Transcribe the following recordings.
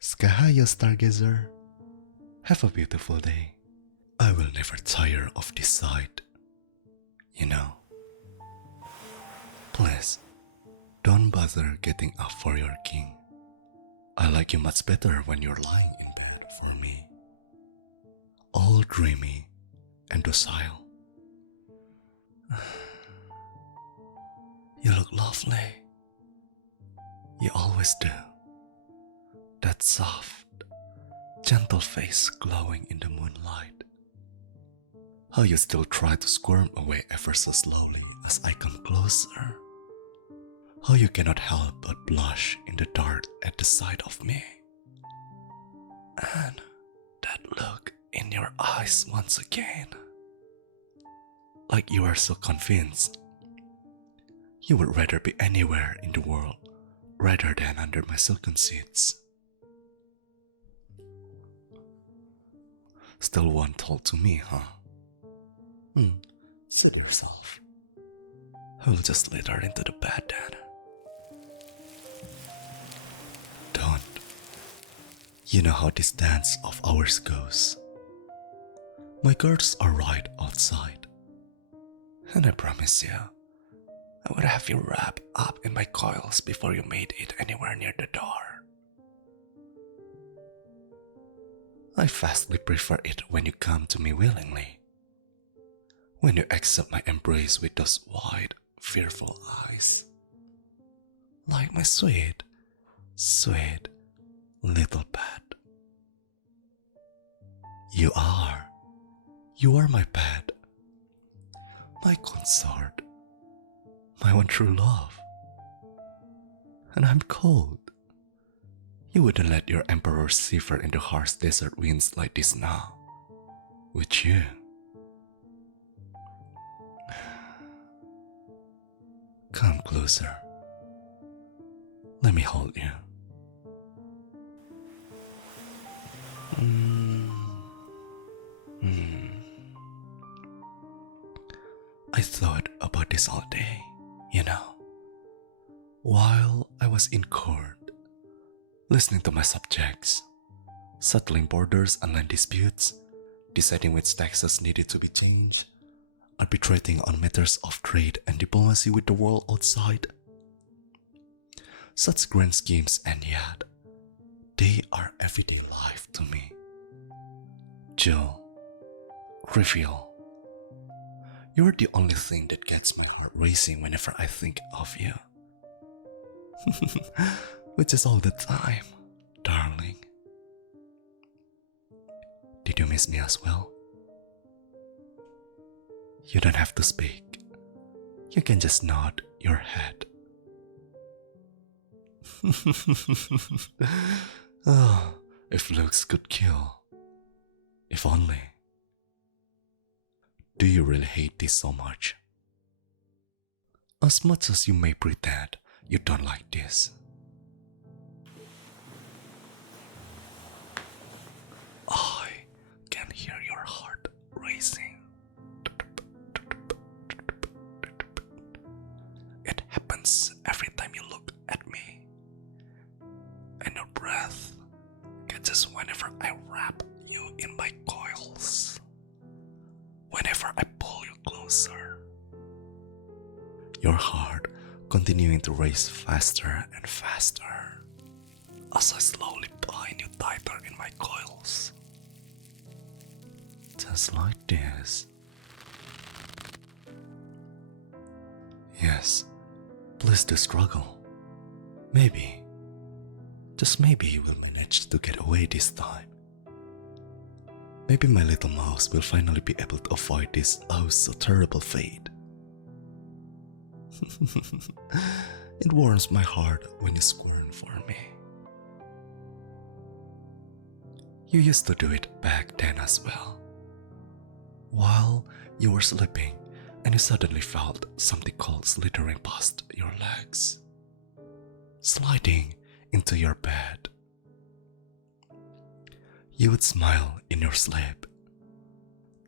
Sky high, stargazer. Have a beautiful day. I will never tire of this sight. You know. Please, don't bother getting up for your king. I like you much better when you're lying in bed for me. All dreamy and docile. You look lovely. You always do. That soft, gentle face glowing in the moonlight. How you still try to squirm away ever so slowly as I come closer. How you cannot help but blush in the dark at the sight of me. And that look in your eyes once again. Like you are so convinced. You would rather be anywhere in the world rather than under my silken seats. Still one told to me, huh? Suit yourself. I will just let her into the bed then. Don't. You know how this dance of ours goes. My guards are right outside. And I promise you, I would have you wrap up in my coils before you made it anywhere near the door. I vastly prefer it when you come to me willingly. When you accept my embrace with those wide, fearful eyes. Like my sweet, sweet little pet. You are my pet. My consort. My one true love. And I'm cold. You wouldn't let your emperor shiver in the harsh desert winds like this now, would you? Come closer. Let me hold you. I thought about this all day, you know. While I was in court, listening to my subjects, settling borders and land disputes, deciding which taxes needed to be changed, arbitrating on matters of trade and diplomacy with the world outside. Such grand schemes, and yet, they are everyday life to me. Joe, reveal. You're the only thing that gets my heart racing whenever I think of you. Which is all the time, darling. Did you miss me as well? You don't have to speak. You can just nod your head. Oh, if looks could kill. If only. Do you really hate this so much? As much as you may pretend you don't like this. I can hear your heart racing. It happens every time you look at me. And your breath catches whenever I wrap you in my coils. Whenever I pull you closer. Your heart continuing to race faster and faster as I slowly bind you tighter in my coils. Just like this. Yes, please do struggle. Maybe, just maybe you will manage to get away this time. Maybe my little mouse will finally be able to avoid this oh so terrible fate. It warms my heart when you squirm for me. You used to do it back then as well. While you were sleeping and you suddenly felt something cold slithering past your legs, sliding into your bed. You would smile in your sleep,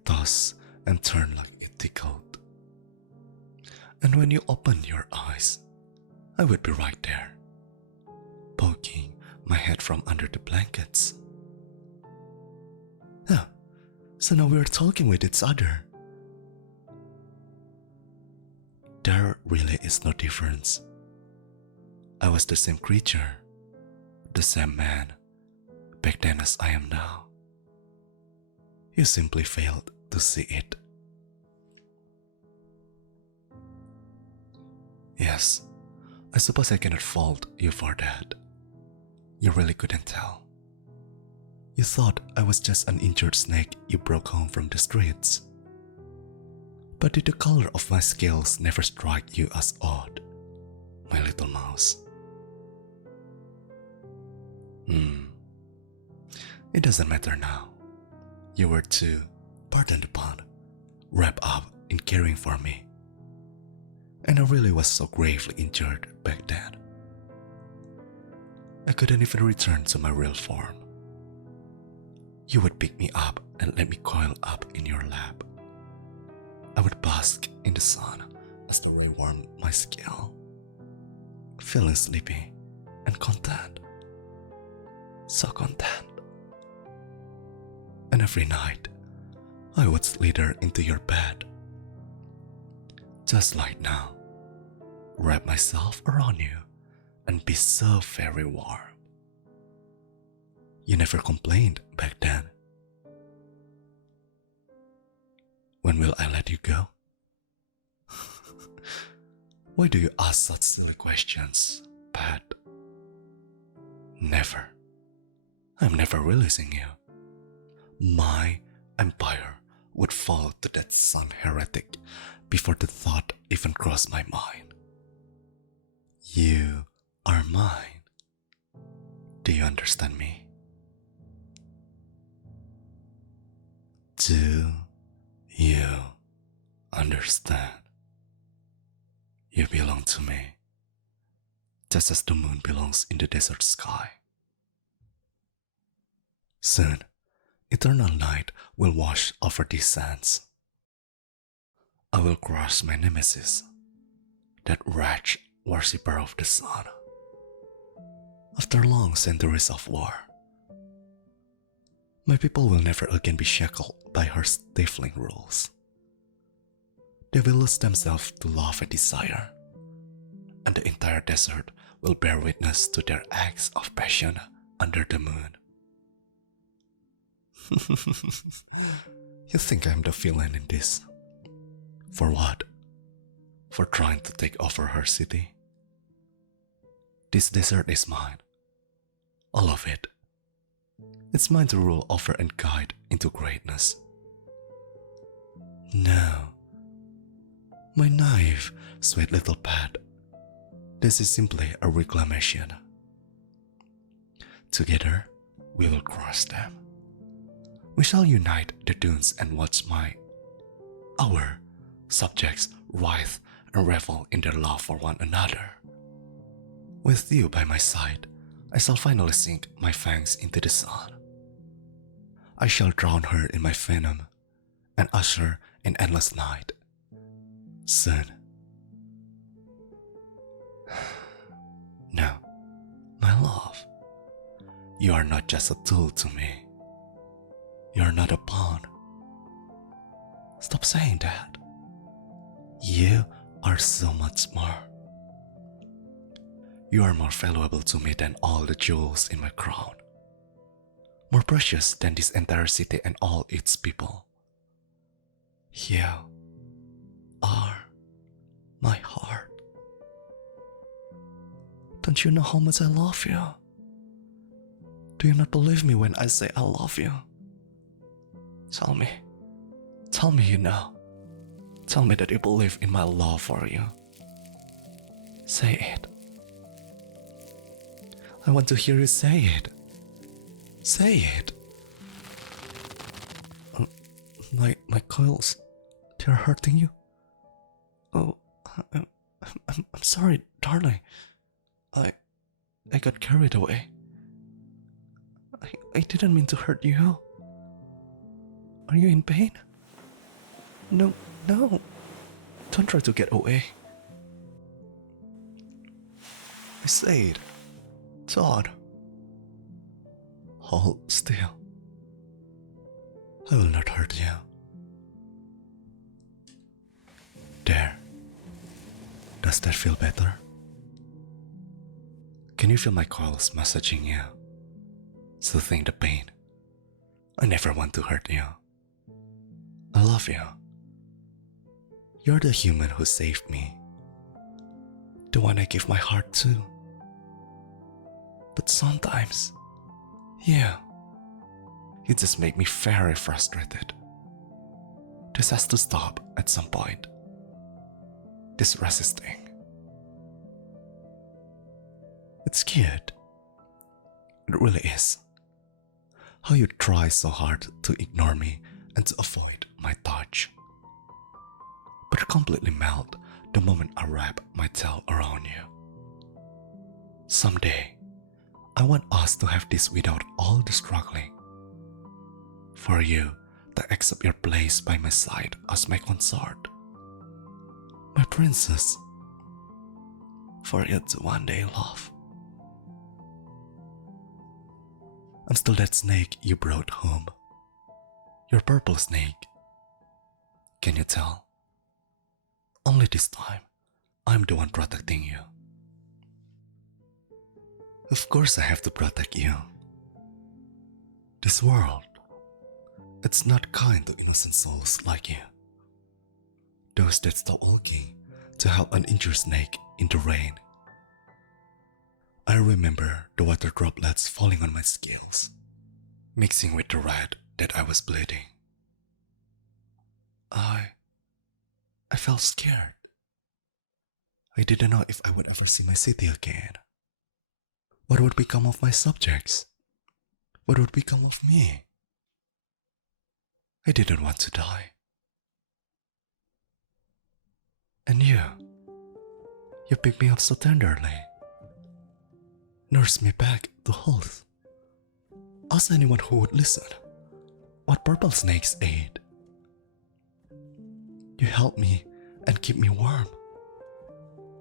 toss and turn like it tickled. And when you opened your eyes, I would be right there, poking my head from under the blankets. Huh, so now we're talking with each other. There really is no difference. I was the same creature, the same man, back then as I am now. You simply failed to see it. Yes, I suppose I cannot fault you for that. You really couldn't tell. You thought I was just an injured snake you broke home from the streets. But did the color of my scales never strike you as odd, my little mouse? It doesn't matter now. You were too, pardon the pun, wrapped up in caring for me. And I really was so gravely injured back then. I couldn't even return to my real form. You would pick me up and let me coil up in your lap. I would bask in the sun as the ray warmed my skin, feeling sleepy and content. So content. And every night, I would slither into your bed. Just like now, wrap myself around you and be so very warm. You never complained back then. When will I let you go? Why do you ask such silly questions, Pat? Never. I'm never releasing you. My empire would fall to that sun heretic before the thought even crossed my mind. You are mine. Do you understand me? Do you understand? You belong to me, just as the moon belongs in the desert sky. Soon, eternal night will wash over these sands. I will crush my nemesis, that wretched worshipper of the sun. After long centuries of war, my people will never again be shackled by her stifling rules. They will lose themselves to love and desire, and the entire desert will bear witness to their acts of passion under the moon. You think I'm the villain in this? For what? For trying to take over her city? This desert is mine. All of it. It's mine to rule over and guide into greatness. No. My naive, sweet little pet. This is simply a reclamation. Together, we will crush them. We shall unite the dunes and watch our subjects writhe and revel in their love for one another. With you by my side, I shall finally sink my fangs into the sun. I shall drown her in my venom and usher in endless night. Soon. No, my love, you are not just a tool to me. You are not a pawn. Stop saying that. You are so much more. You are more valuable to me than all the jewels in my crown. More precious than this entire city and all its people. You are my heart. Don't you know how much I love you? Do you not believe me when I say I love you? Tell me you know. Tell me that you believe in my love for you. Say it. I want to hear you say it. Say it. My coils, they're hurting you? Oh, I'm sorry, darling. I got carried away. I didn't mean to hurt you. Are you in pain? No. Don't try to get away. I said, Todd, Hold still. I will not hurt you. There. Does that feel better? Can you feel my coils massaging you, soothing the pain? I never want to hurt you. I love you. You're the human who saved me. The one I give my heart to. But sometimes, you just make me very frustrated. This has to stop at some point. This resisting. It's cute. It really is. How you try so hard to ignore me and to avoid my touch. But completely melt the moment I wrap my tail around you. Someday, I want us to have this without all the struggling. For you to accept your place by my side as my consort. My princess. For you to one day love. I'm still that snake you brought home. Your purple snake. Can you tell? Only this time, I'm the one protecting you. Of course I have to protect you. This world, it's not kind to innocent souls like you. Those that stop walking to help an injured snake in the rain. I remember the water droplets falling on my scales, mixing with the red that I was bleeding. I felt scared. I didn't know if I would ever see my city again. What would become of my subjects? What would become of me? I didn't want to die. And you picked me up so tenderly. Nursed me back to health. Ask anyone who would listen what purple snakes ate. You helped me and keep me warm.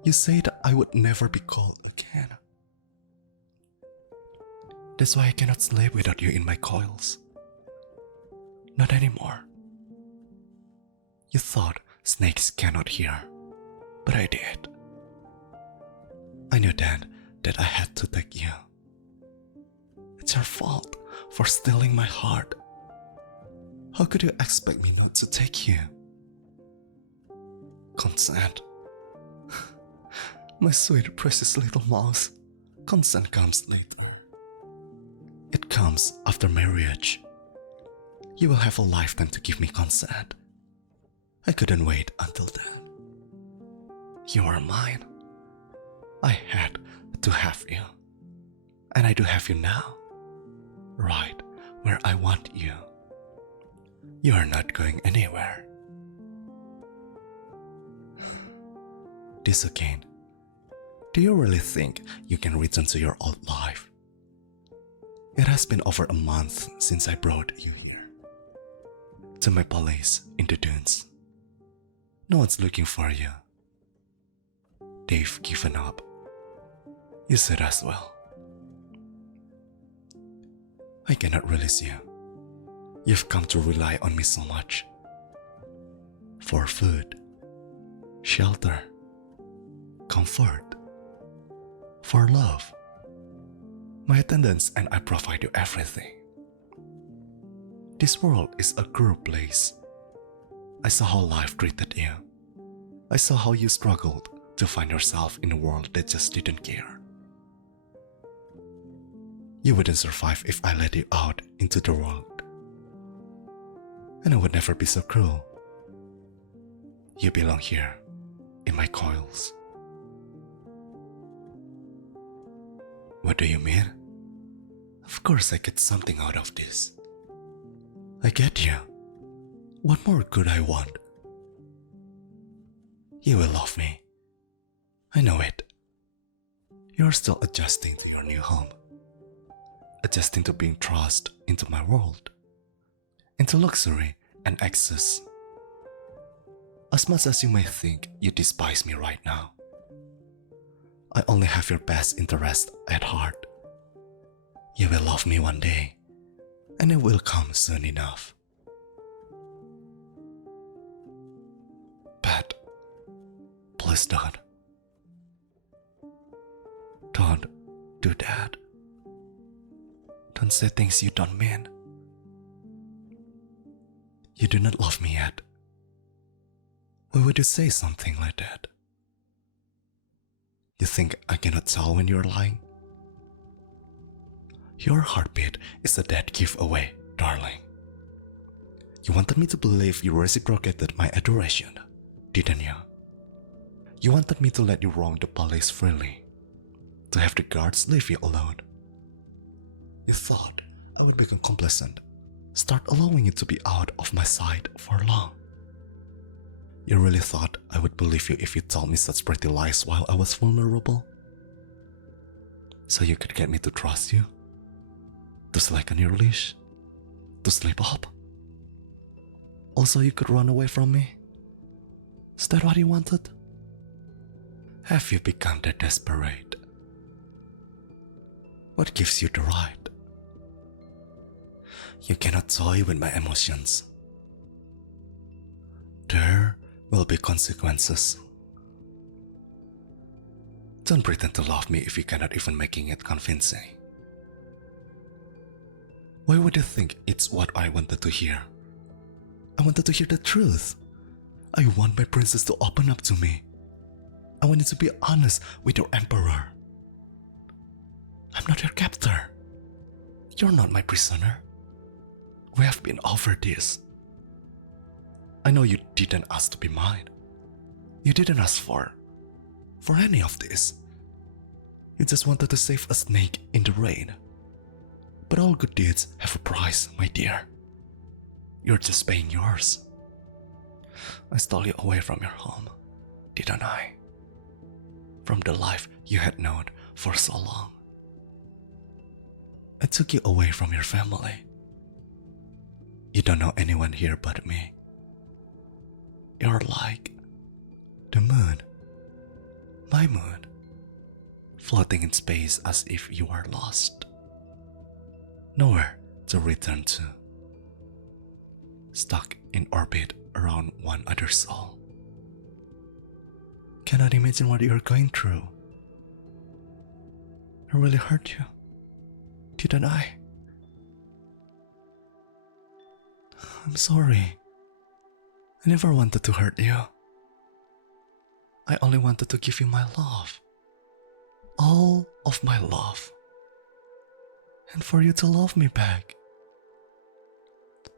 You said I would never be cold again. That's why I cannot sleep without you in my coils. Not anymore. You thought snakes cannot hear, but I did. I knew then that I had to take you. It's your fault for stealing my heart. How could you expect me not to take you? Consent. My sweet precious little mouse. Consent comes later. It comes after marriage. You will have a lifetime to give me consent. I couldn't wait until then. You are mine. I had to have you. And I do have you now. Right where I want you. You are not going anywhere. This again. Do you really think you can return to your old life? It has been over a month since I brought you here. To my palace in the dunes. No one's looking for you. They've given up. You said as well. I cannot release you. You've come to rely on me so much. For food, shelter, comfort, for love. My attendants and I provide you everything. This world is a cruel place. I saw how life treated you. I saw how you struggled to find yourself in a world that just didn't care. You wouldn't survive if I let you out into the world. And I would never be so cruel. You belong here, in my coils. What do you mean? Of course I get something out of this. I get you. What more could I want? You will love me. I know it. You're still adjusting to your new home. Adjusting to being thrust into my world. Into luxury and excess. As much as you may think you despise me right now, I only have your best interest at heart. You will love me one day and it will come soon enough. But please don't. Don't do that. Don't say things you don't mean. You do not love me yet. Why would you say something like that? You think I cannot tell when you're lying? Your heartbeat is a dead giveaway, darling. You wanted me to believe you reciprocated my adoration, didn't you? You wanted me to let you roam the palace freely, to have the guards leave you alone. You thought I would become complacent, start allowing you to be out of my sight for long. You really thought I would believe you if you told me such pretty lies while I was vulnerable? So you could get me to trust you? To slacken your leash? To slip up? Also you could run away from me? Is that what you wanted? Have you become that desperate? What gives you the right? You cannot toy with my emotions. There will be consequences. Don't pretend to love me if you cannot even making it convincing. Why would you think it's what I wanted to hear? I wanted to hear the truth. I want my princess to open up to me. I want you to be honest with your emperor. I'm not your captor. You're not my prisoner. We have been over this. I know you didn't ask to be mine. You didn't ask for any of this. You just wanted to save a snake in the rain. But all good deeds have a price, my dear. You're just paying yours. I stole you away from your home, didn't I? From the life you had known for so long. I took you away from your family. You don't know anyone here but me. You're like the moon, my moon, floating in space as if you are lost. Nowhere to return to. Stuck in orbit around one other soul. Cannot imagine what you're going through. I really hurt you, didn't I? I'm sorry. I never wanted to hurt you. I only wanted to give you my love. All of my love. And for you to love me back.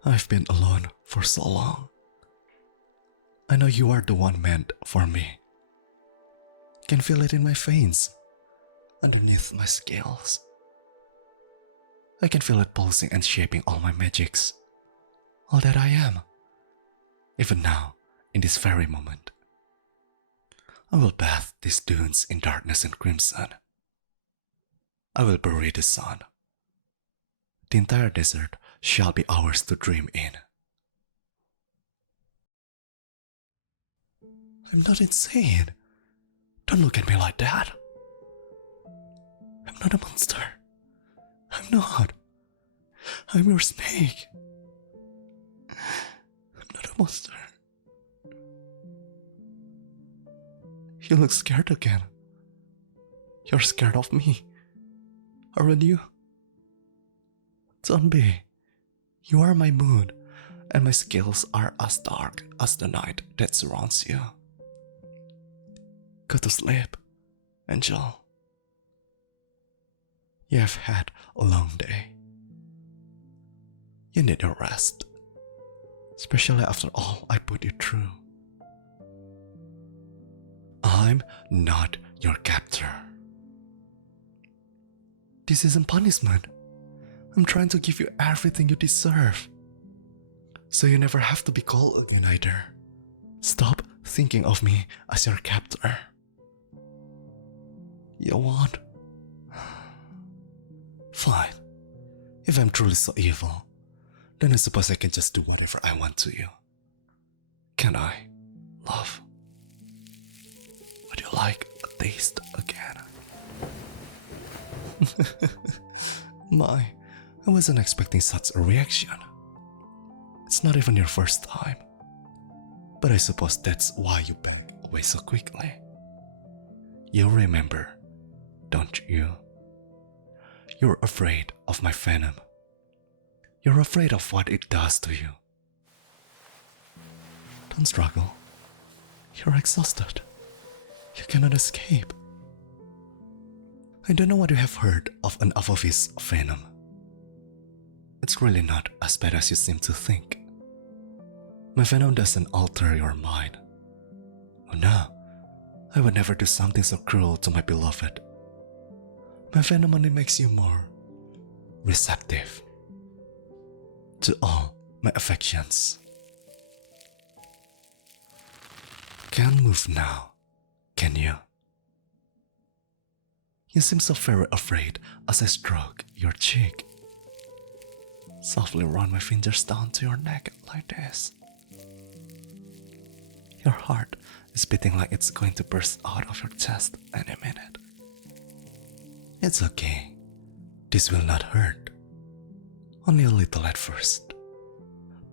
I've been alone for so long. I know you are the one meant for me. Can feel it in my veins, underneath my scales. I can feel it pulsing and shaping all my magics, all that I am. Even now, in this very moment, I will bathe these dunes in darkness and crimson. I will bury the sun. The entire desert shall be ours to dream in. I'm not insane. Don't look at me like that. I'm not a monster. I'm not. I'm your snake. I'm not a monster. You look scared again. You're scared of me, aren't you? Don't be. You are my moon, and my scales are as dark as the night that surrounds you. Go to sleep, angel. You have had a long day. You need a rest, especially after all I put you through. I'm not your captor. This isn't punishment. I'm trying to give you everything you deserve, so you never have to be called a uniter. Stop thinking of me as your captor. You won't? Fine. If I'm truly so evil, then I suppose I can just do whatever I want to you. Can I, love? Would you like a taste again? My, I wasn't expecting such a reaction. It's not even your first time. But I suppose that's why you back away so quickly. You remember, don't you? You're afraid of my venom. You're afraid of what it does to you. Don't struggle. You're exhausted. You cannot escape. I don't know what you have heard of an Avov's venom. It's really not as bad as you seem to think. My venom doesn't alter your mind. Oh no, I would never do something so cruel to my beloved. My venom only makes you more receptive to all my affections. Can't move now, can you? You seem so very afraid as I stroke your cheek. Softly run my fingers down to your neck like this. Your heart is beating like it's going to burst out of your chest any minute. It's okay. This will not hurt. Only a little at first.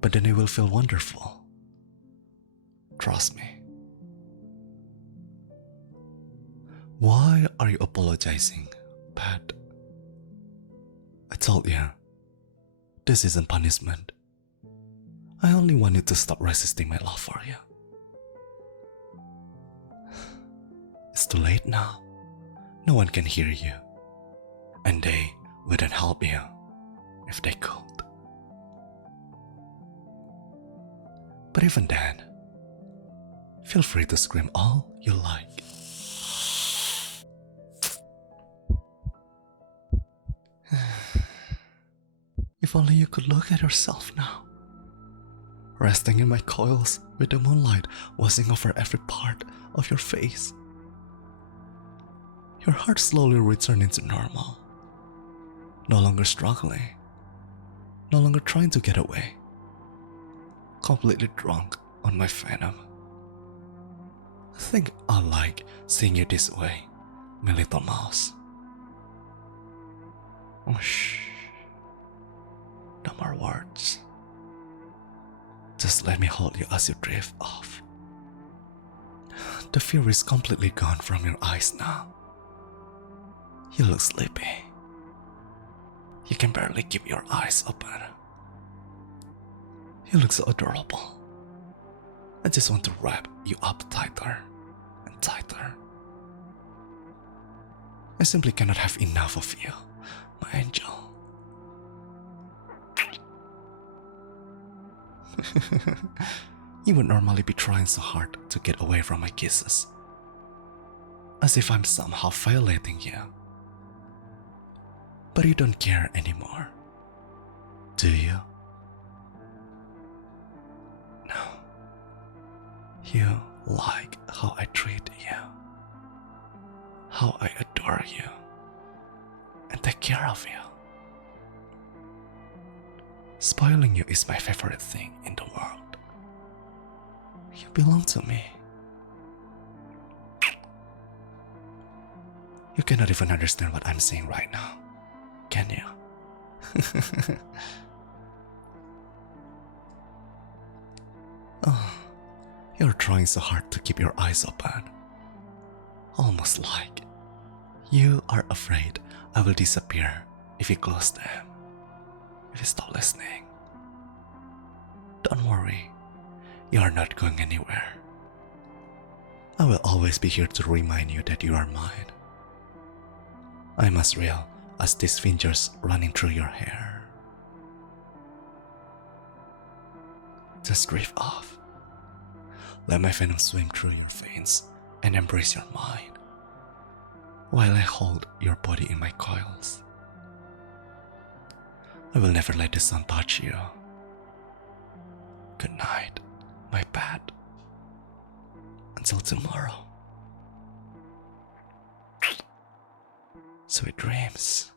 But then it will feel wonderful. Trust me. Why are you apologizing, Pat? I told you, this isn't punishment. I only want you to stop resisting my love for you. It's too late now. No one can hear you. And they wouldn't help you if they could. But even then, feel free to scream all you like. If only you could look at yourself now. Resting in my coils with the moonlight washing over every part of your face. Your heart slowly returning to normal. No longer struggling. No longer trying to get away. Completely drunk on my venom. I think I like seeing you this way, my little mouse. Oh, shh. No more words. Just let me hold you as you drift off. The fear is completely gone from your eyes now. You look sleepy. You can barely keep your eyes open. You look so adorable. I just want to wrap you up tighter and tighter. I simply cannot have enough of you, my angel. You would normally be trying so hard to get away from my kisses. As if I'm somehow violating you. But you don't care anymore. Do you? No. You like how I treat you. How I adore you. And take care of you. Spoiling you is my favorite thing in the world. You belong to me. You cannot even understand what I'm saying right now, can you? Oh, you're trying so hard to keep your eyes open. Almost like you are afraid I will disappear if you close them. If you stop listening. Don't worry, you are not going anywhere. I will always be here to remind you that you are mine. I'm as real as these fingers running through your hair. Just drift off. Let my venom swim through your veins and embrace your mind, while I hold your body in my coils. I will never let the sun touch you. Good night, my pet. Until tomorrow. Sweet dreams.